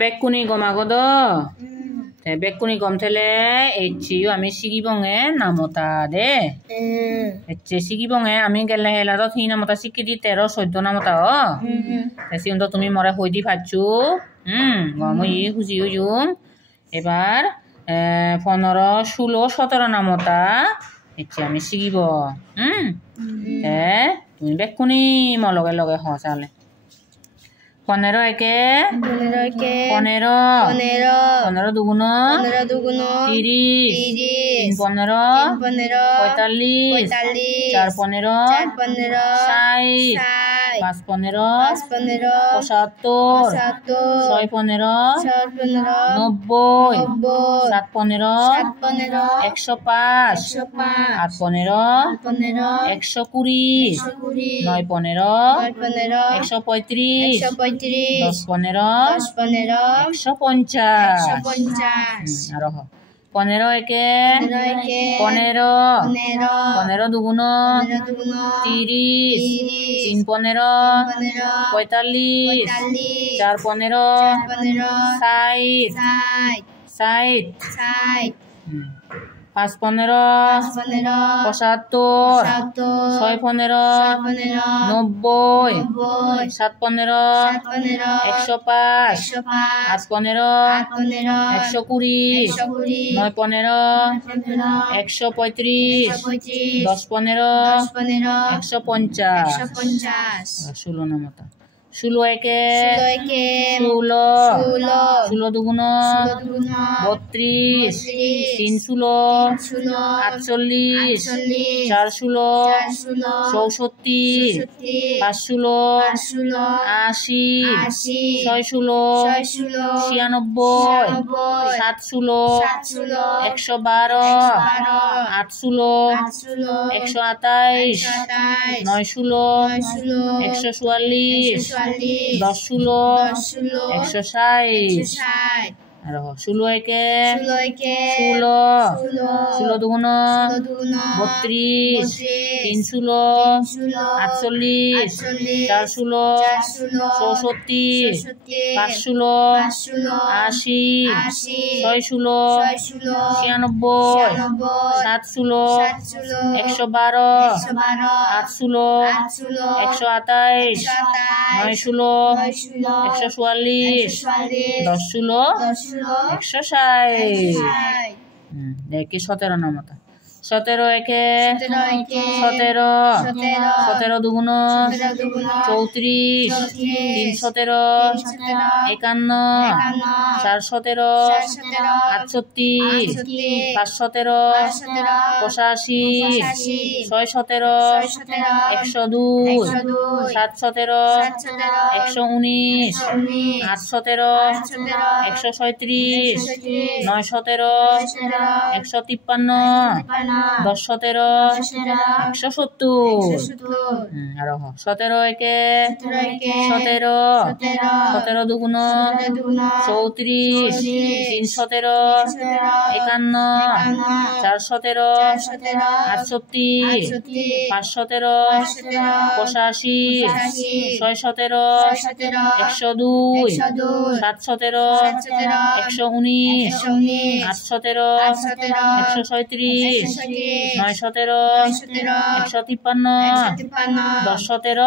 বেকুনি গমাগদ বেকুনি গম থেলে এচিও আমি সিগিবঙে নামতা দে এচে সিগিবঙে আমি গেলে হেলার থি নামতা সিকিদি 13-14 নামতা সিউন তো তুমি মরে হই দি ফাচ্ছু গম ই হুজি হুজুম এবার 15-16-17 নামতা এচে আমি সিগিব তুমি বেকুনি ম লগে লগে হসালে 15 একে 15 দুগুণ 30 3 15 45 4 15 60 5 15 75 6 15 90 7 15 105 8 15 120 9 15 135 10 15 150 আর 15 একে 15 দুগুণ 30 3 15 45 4 15 60 5 15 75 6 15 90 7 15 105 8 15 120 9 15 135 10 15 150 16 নামতা 16 একে 16 দুগুণ 32 3 16 48 4 16 64 5 16 80 6 16 96 7 16 112 8 16 128 9 16 144 10 16 160 আর 16 একে 16 দুগুণ 32 3 16 48 4 16 64 5 16 80 6 16 96 7 16 112 8 16 128 9 16 144 10 16 160 দেখি 17 নামতা 17 একে 17 দুগুণ 34 3 17 51 4 17 68 5 17 85 6 17 102 7 17 119 8 17 137 9 17 153 10 17 170 আর 17 একে 17 দুগুণ 34 3 17 51 4 17 68 5 17 85 6 17 102 7 17 119 8 17 137 9 17 153 10 17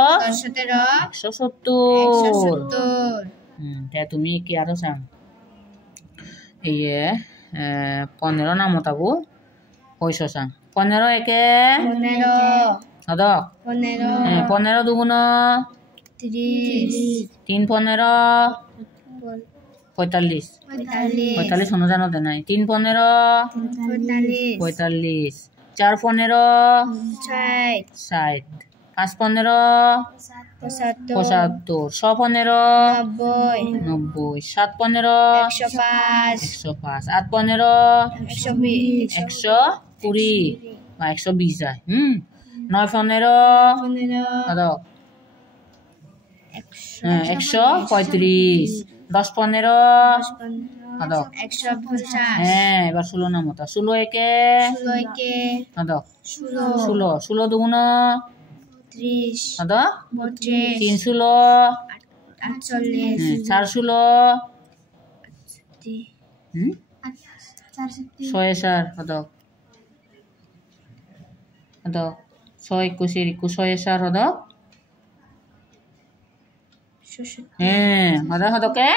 170 তুমি কি আরো চাং ইয়ে 15 নামতাবো পয়সা চাং 15 একে 15 দুগুণ 3 15 45 শোনো জানো দে নাই 3 15 45 4 15 60 5 15 75 6 15 90 7 15 105 8 15 120 বা 120 যায় 9 15 135 10 15 হ্যাঁ এবার 16 নামতা 16 একে 16 দুগুণ 3 16 চার ষোলো ছয় চার হদক হদক ছয় একুশের একুশ ছয় চার হদক হদক হদকে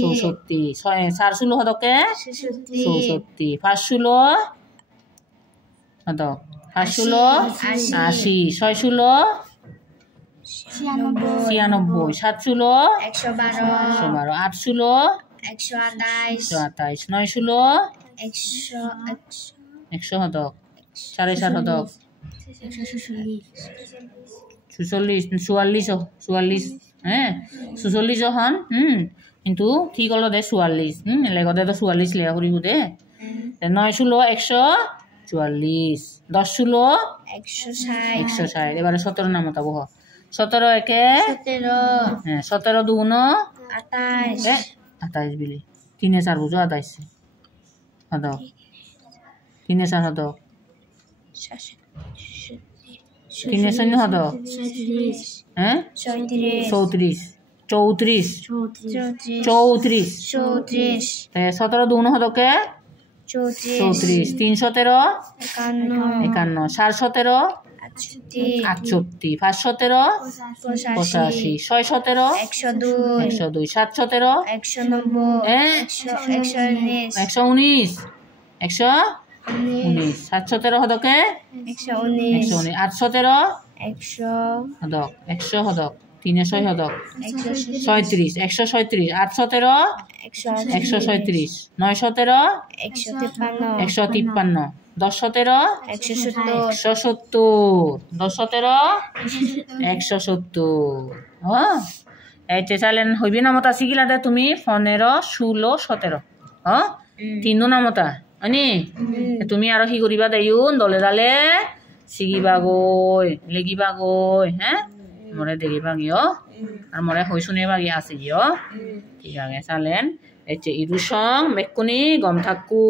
চৌষট্টি ছয় চার ষোলো হদকে চৌষট্টি পাঁচ ষোলো হদক পাঁচ ষোলো আশি ছয় ষোলো 96 সাত ষোলো 112 আট ষোলো 128 নয় ষোলো 100 হদক সাড়ে চার হদক 44 হন কিন্তু ঠিক হলো দে 44 লেগতে তো 44 লেখা করিব দে 9 ষোলো 144 10 ষোলো 160 এবারে 17 নামতা বহ 17 একে 17 দুগুণ 28 বিলি 3 4 বুঝো 28 হদক 3 4 হদক 3 শূন্য হদক 34 17 দুগুণ হদকে 34 317 51 417 68 517 85 617 102 717 119 717 হদকে 119 817 হদক 100 হদক 306 হদক 36 136 817 137 917 153 1017 170 1017 170 এইতে চালেন হইবি নামতা শিখিলা দে তুমি 15 16 17 তিনো নামতা আনি তুমি আৰু কি কৰিবা দেয়ুন দলে দালে শিকিবা গৈ লেগিবা গৈ মরে দেখিবা গিয়ে আর মরে হই শুনেবা গিয়ে আছে গিয়ে ঠিক আছে চালেন এই ইরু সং মেকুনি গম থাকু